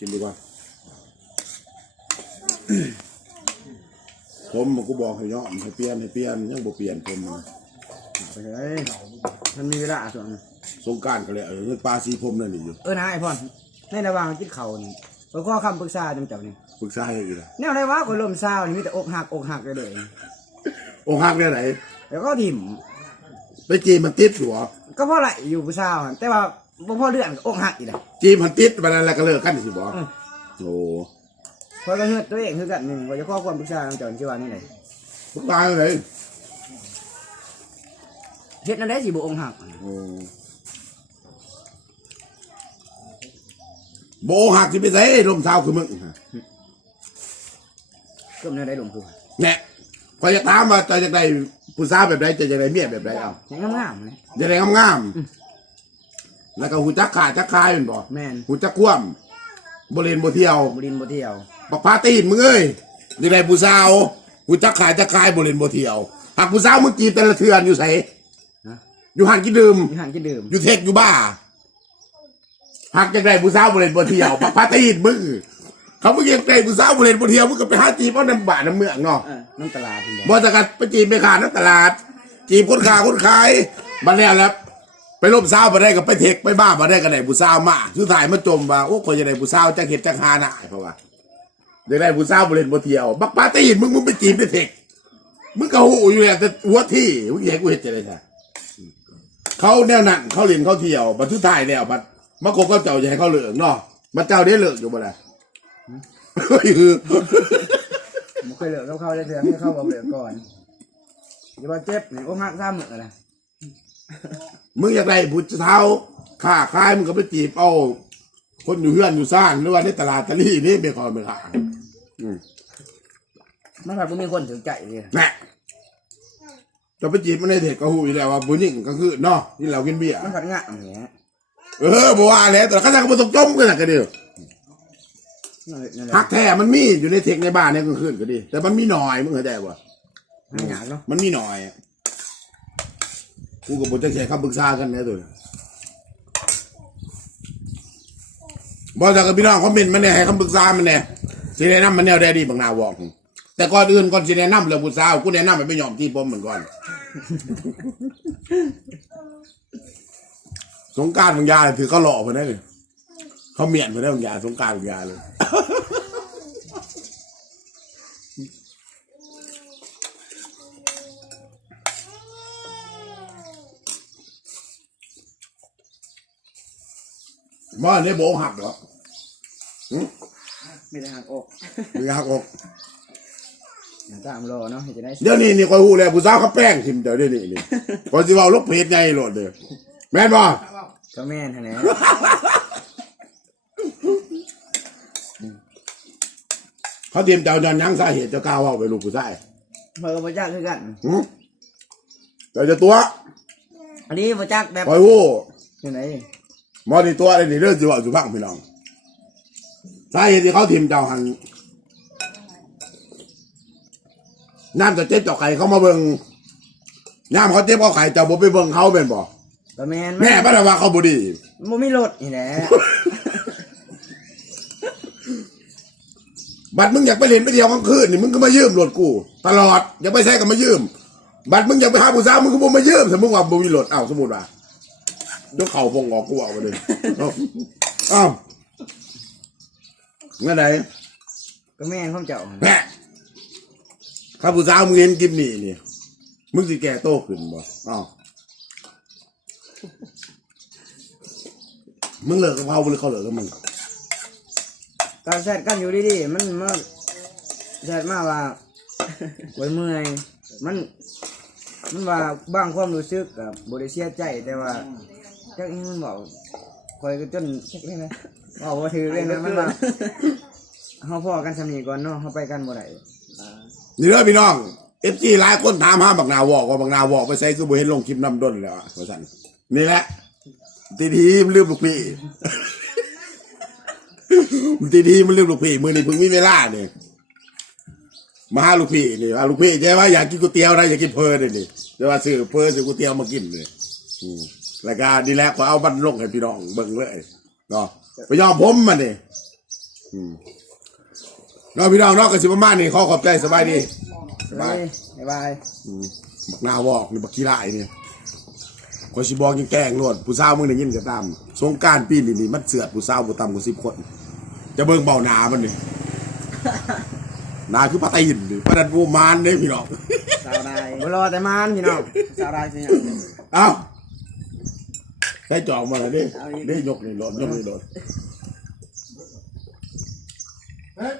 กินดีกว่าผมมันกูบอกให้ยอมให้เปลี่ยนให้เปลี่ยนยังบ่เปลี่ยนผมนะไปเลยมันมีเวลาส่วนสงกรารก็เลยเออเงินปลาสีผมนั่นนี่อยู่เออนะไอ้พ่อนในระหว่างกินข้าวนี่ไปขอคำปรึกษาจังเจ้านี่ปรึกษาให้อีกละแนวไรวะคนลมเศร้านี่มีแต่อกหักอกหักเลยเลยองค์หักเนี่ยไหนแล้วก็ถิ่มไปจีบมันติดหัวก็เพราะอะไรอยู่ผู้สาวหั่นแต่ว่า บ่พอเรื่องก็อกหักอีกแล้วจีบมันติดมันอะไรก็เลิกกันสิบอกอืมโอ้พอก็เฮือดตัวเองคือกันหนึ่งว่าจะขอความปรึกษาจังเจ้านี่ว่านี่ไหนพวกตายเลยเฮ็ดนั่นได้สิบ่อกหักโอ้โบหักสิไปใส่ลมเท้าคือมึงฮะก็มันได้ลงคือเนี่ยพอจะถามว่าจะจะได้ผู้สาวแบบใดจะจะได้เมียแบบใดเอายังงามๆเลยจะได้งามๆ แล้วก็หูจักขาจักคายเป็นบ่แม่นหูจักคว่ำบ่เล่นบ่เที่ยวบ่ดินบ่เที่ยวบักพาตีนมึงเอ้ยจะได้ผู้สาวหูจักขายจักคายบ่เล่นบ่เที่ยวหากผู้สาวมึงจีบแต่ละเทือนอยู่ไสนะอยู่หันกินดื่มมีหันกินดื่มอยู่เทคอยู่บ้าหากจะได้ผู้สาวบ่เล่นบ่เที่ยวบักพาตีนมึงเขามึงยังได้ผู้สาวบ่เล่นบ่เที่ยวมึงก็ไปหาจีบเอาน้ำบ้านน้ำเมืองเนาะ เออน้ำตลาดเพิ่นบอก บ่จะกันไปจีบไปขาในตลาด จีบคนค้าคนขายบัดแล้วแล้ว ไปลบสาวบ่ได้ก็ไปเทคไปบ้าบ่ได้ก็ได้ผู้สาวมาสุดท้ายมาจมว่าโอ้คนจะได้ผู้สาวจักเฮ็ดจักหาหน้าเพราะว่าได้ได้ผู้สาวบ่เล่นบ่เที่ยว บักปาตีนมึงมึงไปจีบไปเทคมึงก็หูอยู่แล้วแต่หัวที่มึงอยากกูเฮ็ดจะได้ซะเขาแนวนั้นเขาเล่นเขาเที่ยวบัดสุดท้ายแล้วบัดมาคบกับเจ้าให้เขาเหลิกเนาะมาเจ้าได้เหลิกอยู่บ่ล่ะเฮ้คือบ่เคยเหลิกกับเขาได้เทื่อให้เขาบ่เหลิกก่อนอย่าว่าเจ็บนี่อกหักซ้ำมื้อนะ มึงอยากได้บุตรเท้าค้าขายมึงก็ไปจีบเอา คนอยู่เฮือนอยู่ซ่านหรือว่าในตลาดตะลี่นี่ไม่คอยไม่ขายอืมมันแบบบ่มีคนถึงใจเลยแน่จะไปจีบมันในเด็กก็หูอยู่แล้วว่าบุญยิ่งก็คือเนาะที่เรากินเบียร์มันผัดงะอย่างเงี้ยเออบอกว่าแล้วแต่เขาจะก็มาตกจมกันนะก็เดียวนั่นแหละนั่นแหหัละกแท้มันมีอยู่ในเทคในบ้านเนี่ยก็ขึ้นก็ดี แต่มันมีหน่อยมึงเข้าใจป่ะหาหยากเนาะมันมีหน่อยอะ กูกับบุญจะแชร์คำปรึกษากันนะตัวบอกจากกับพี่น้องคอมเมนต์มันเนี่ยให้คำปรึกษามันเนี่ยสิแนะนำมันแนวใดดีบางนาวอกแต่ก่อนอื่นก่อนสิแนะนำเรื่องผู้สาวกูแนะนำมันไปยอมที่ผมเหมือนก่อน สงการบางยาถือเขาหล่อเพื่อนได้เลยเขาเมียนเพื่อนได้บางยาสงการบางยาเลย มาเนี่ยโบหักเหรอไม่ได้หักอกมึงหักอก หน้าตามรอเนาะเห็นจะได้เดี๋ยวนี้นี่คอยหูแล้วผู้สาวเขาแป้งทิมเดี๋ยวเดี๋ยวนี้นี่คอยสิเว่าลกเพจไงโหลดเด้อแม่นบ่ก็แม่นหั่นแหละเขาเตรียมเจ้ายันยังสาเหตุเจ้ากล้าเว่าไปลูกผู้ชายเพิ่นก็บ่จักคือกันหืมเดี๋ยวจะตัวอันนี้บ่จักแบบคอยหูยังไงห มอนี่ตัวอะไรนี่เรื่องสิเว่าสุพังพี่น้องสาเหตุที่เขาทิมเจ้าหันน้ำจะเจ็บเจ้าไข่เขามาเบิ่งน้ำเขาเจ็บเขาไข่เจ้าบ่ไปเบิ่งเขาเป็นบ่ก็แม่นแม่บ่ได้ว่าเขาบ่ดีบ่มีรถนี่แหละบัดมึงอยากไปเล่นไปเที่ยวกลางคืนนี่มึงก็มายืมรถกู ตลอดอยากไปใช้ก็มายืม บัดมึงอยากไปหาผู้สาวมึงก็บ่มายืมสมมติว่าบ่มีรถอ้าวสมมุติว่า เดี๋ยวเข่าพงออกกูเอาไปเลยเอ้าอ้าวงั้นไหนก็แม่นของเจ้าหั่นแม่ข้าผู้สาวมึงเห็นกิมนี่นี่มึงสิแก่โตขึ้นบ่อ้าวมึงเลิกกับเขาหรือเขาเลิกกับมึงก็แซดกันอยู่ดีๆมันมาแซดมาว่าโอยเมื่อยมัน มันว่าบางความรู้สึกกับบริเสียใจแต่ว่า จักอีมันบอกคอยก็จนจักเลยนะบอกว่าถือเลยนะมันว่าเฮาพ่อกันสำนีก่อนเนาะเฮาไปกันบ่ได้นี่เด้อพี่น้องเอฟซีหลายคนถามหาบักนาวอกว่าบักนาวอกไปใส่คือบ่เห็นลงคลิปน้ำด้นแล้วอะว่าซั่นนี่แหละตีทีมันลืมลูกพี่มันตีทีมันลืมลูกพี่มือนี่เพิ่งมีเวลาเนี่ยมาหาลูกพี่นี่ว่าลูกพี่ใช่ว่าอยากกินก๋วยเตี๋ยวนะอยากกินเพลินเลยนี่จะว่าซื้อเพลินซื้อก๋วยเตี๋ยวมากินเลยอืม แล้วก็ดีแล้วขอเอาบันลงให้พี่น้องเบิ่งเลยเนาะไปยอมผมมาเนี่ยอืมเน้องพี่น้องเนอกกันสิประมาณนี้ขอขอบใจสบายดีสบายบ๊ายบายอืมบักหน้าวอกนี่บักขี้ไล่นี่คอยสิบอกยังแกล้งโลดผู้สาวมึงได้ยินก็ตาม สงกรารปีนี้นี่มันเสือดผู้สาวบ่ต่ำกว่าสิบคน จะเบิ่งเบาหนามันนี่หนาคือปลาตีนนี่ปลาดันบูมานเด้พี่น้องสาวได้บ่รอแต่มานพี่น้องสาวได้สิเอ้า ใครจองมาแล้นี่ได้ยกเลยหลอนยกเลยหลอนเฮ้ย